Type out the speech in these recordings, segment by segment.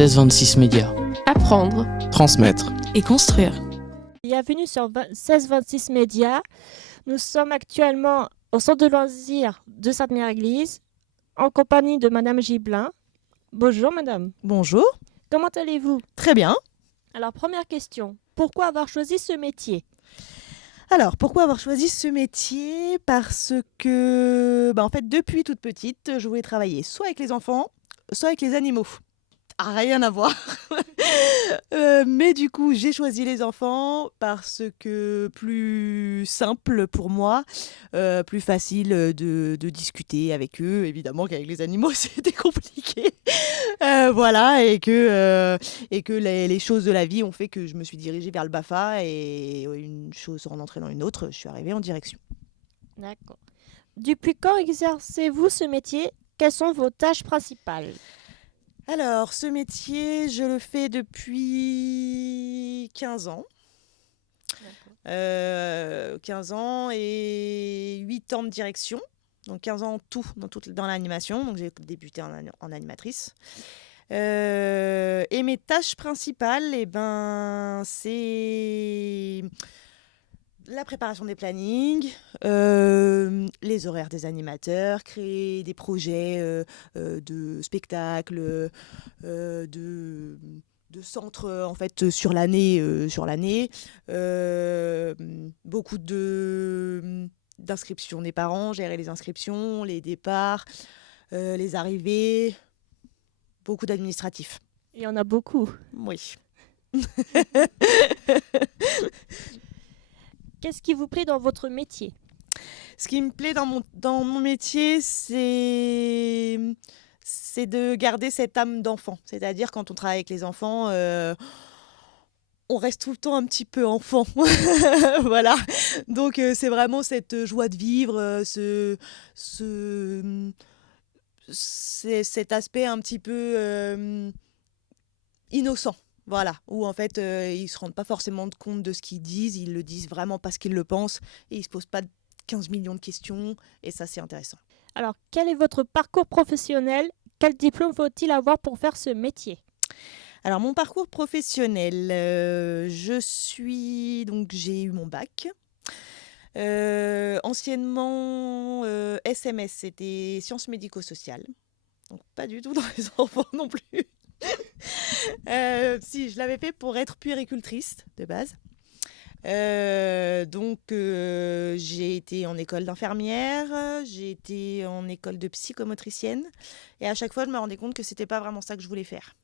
1626 Médias. Apprendre Transmettre. et construire. Bienvenue sur 1626 Médias. Nous sommes actuellement au centre de loisirs de Sainte-Mère-Église en compagnie de Madame Gibelin. Bonjour Madame. Bonjour, Comment allez-vous? très bien. Alors première question, pourquoi avoir choisi ce métier? Alors, pourquoi avoir choisi ce métier? Parce que, en fait, depuis toute petite, je voulais travailler soit avec les enfants, soit avec les animaux. Rien à voir. Mais du coup, j'ai choisi les enfants parce que plus simple pour moi, plus facile de discuter avec eux. Évidemment qu'avec les animaux, c'était compliqué. Voilà, et que les choses de la vie ont fait que je me suis dirigée vers le BAFA et une chose en entraînant une autre, je suis arrivée en direction. D'accord. Depuis quand exercez-vous ce métier? Quelles sont vos tâches principales? Alors, ce métier, je le fais depuis 15 ans. 15 ans et 8 ans de direction. Donc 15 ans en tout dans l'animation. Donc j'ai débuté en animatrice. Et mes tâches principales, c'est la préparation des plannings, les horaires des animateurs, créer des projets de spectacles, de centres en fait sur l'année, beaucoup d'inscriptions des parents, gérer les inscriptions, les départs, les arrivées, beaucoup d'administratifs. Il y en a beaucoup. Oui. Qu'est-ce qui vous plaît dans votre métier? Ce qui me plaît dans mon métier, c'est de garder cette âme d'enfant. C'est-à-dire quand on travaille avec les enfants, on reste tout le temps un petit peu enfant. Voilà. Donc c'est vraiment cette joie de vivre, c'est cet aspect un petit peu innocent. Voilà, où en fait ils se rendent pas forcément compte de ce qu'ils disent, ils le disent vraiment parce qu'ils le pensent et ils se posent pas 15 millions de questions et ça c'est intéressant. Alors, quel est votre parcours professionnel? Quel diplôme faut-il avoir pour faire ce métier? Alors mon parcours professionnel, j'ai eu mon bac. Anciennement SMS, c'était sciences médico-sociales, donc pas du tout dans les enfants non plus. Si, je l'avais fait pour être puéricultrice de base. J'ai été en école d'infirmière, j'ai été en école de psychomotricienne et à chaque fois je me rendais compte que c'était pas vraiment ça que je voulais faire.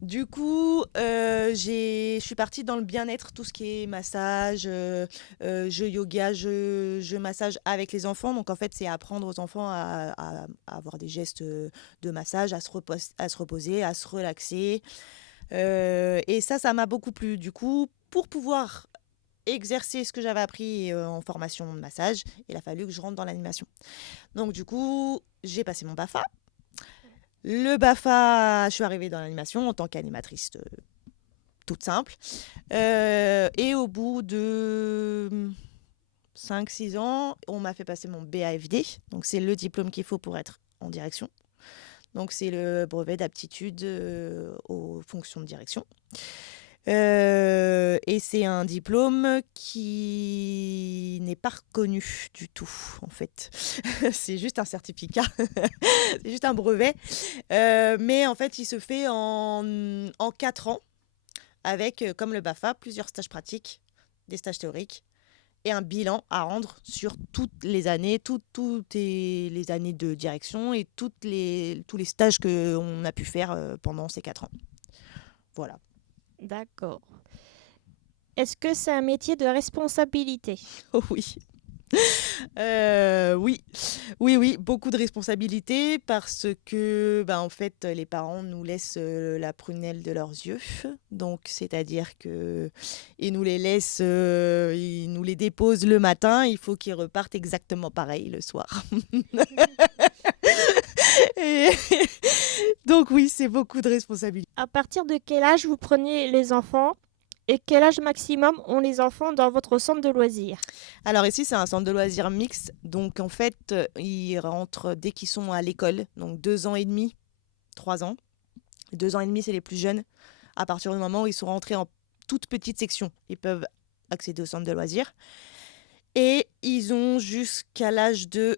Du coup, je suis partie dans le bien-être, tout ce qui est massage, jeu yoga, jeu massage avec les enfants. Donc en fait, c'est apprendre aux enfants à avoir des gestes de massage, à se reposer, à se relaxer. Et ça m'a beaucoup plu. Du coup, pour pouvoir exercer ce que j'avais appris en formation de massage, il a fallu que je rentre dans l'animation. Donc du coup, j'ai passé mon BAFA. Le BAFA, je suis arrivée dans l'animation en tant qu'animatrice toute simple. Et au bout de 5-6 ans, on m'a fait passer mon BAFD. Donc c'est le diplôme qu'il faut pour être en direction. Donc c'est le brevet d'aptitude aux fonctions de direction. Et c'est un diplôme qui n'est pas reconnu du tout, en fait. C'est juste un certificat, c'est juste un brevet. Mais en fait, il se fait en 4 ans, avec, comme le BAFA, plusieurs stages pratiques, des stages théoriques, et un bilan à rendre sur toutes les années, toutes les années de direction et tous les stages qu'on a pu faire pendant ces 4 ans. Voilà. D'accord. Est-ce que c'est un métier de responsabilité? Oh oui. Oui, beaucoup de responsabilités parce que en fait les parents nous laissent la prunelle de leurs yeux, donc c'est-à-dire que ils nous les laissent, ils nous les déposent le matin, il faut qu'ils repartent exactement pareil le soir. Et donc oui, c'est beaucoup de responsabilités. À partir de quel âge vous prenez les enfants et quel âge maximum ont les enfants dans votre centre de loisirs? Alors ici, c'est un centre de loisirs mixte. Donc en fait, ils rentrent dès qu'ils sont à l'école, donc 2 ans et demi, 3 ans. 2 ans et demi, c'est les plus jeunes. À partir du moment où ils sont rentrés en toute petite section, ils peuvent accéder au centre de loisirs. Et ils ont jusqu'à l'âge de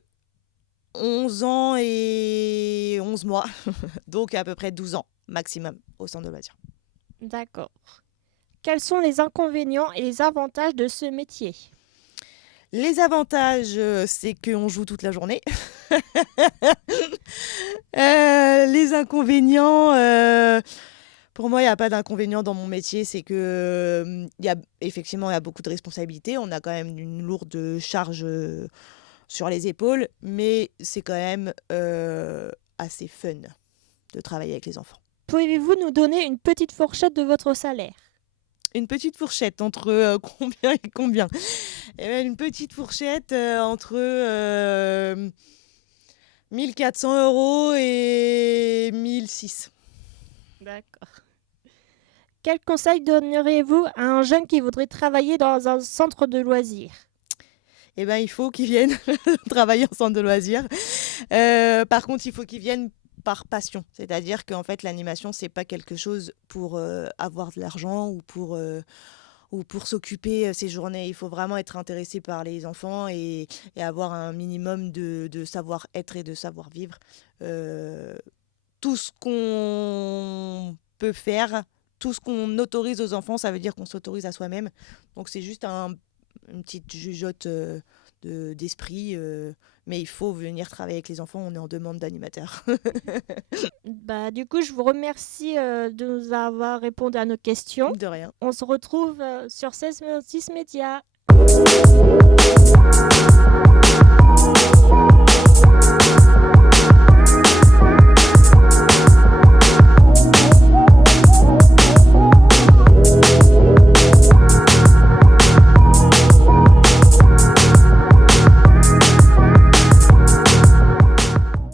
11 ans et 11 mois, donc à peu près 12 ans maximum au centre de loisirs. D'accord. Quels sont les inconvénients et les avantages de ce métier? Les avantages, c'est qu'on joue toute la journée. Les inconvénients, pour moi, il n'y a pas d'inconvénient dans mon métier. C'est que, effectivement, il y a beaucoup de responsabilités. On a quand même une lourde charge sur les épaules, mais c'est quand même assez fun de travailler avec les enfants. Pouvez-vous nous donner une petite fourchette de votre salaire? Une petite fourchette entre combien et combien? Eh bien, une petite fourchette entre 1 400 € et 1 600. D'accord. Quel conseil donneriez-vous à un jeune qui voudrait travailler dans un centre de loisirs? Eh bien, il faut qu'ils viennent travailler en centre de loisirs. Par contre, il faut qu'ils viennent par passion. C'est-à-dire qu'en fait, l'animation, c'est pas quelque chose pour avoir de l'argent ou pour s'occuper ces journées. Il faut vraiment être intéressé par les enfants et avoir un minimum de savoir-être et de savoir-vivre. Tout ce qu'on peut faire, tout ce qu'on autorise aux enfants, ça veut dire qu'on s'autorise à soi-même. Donc c'est juste une petite jugeote d'esprit, mais il faut venir travailler avec les enfants, on est en demande d'animateurs. Du coup, je vous remercie de nous avoir répondu à nos questions. De rien. On se retrouve sur 1626 Média.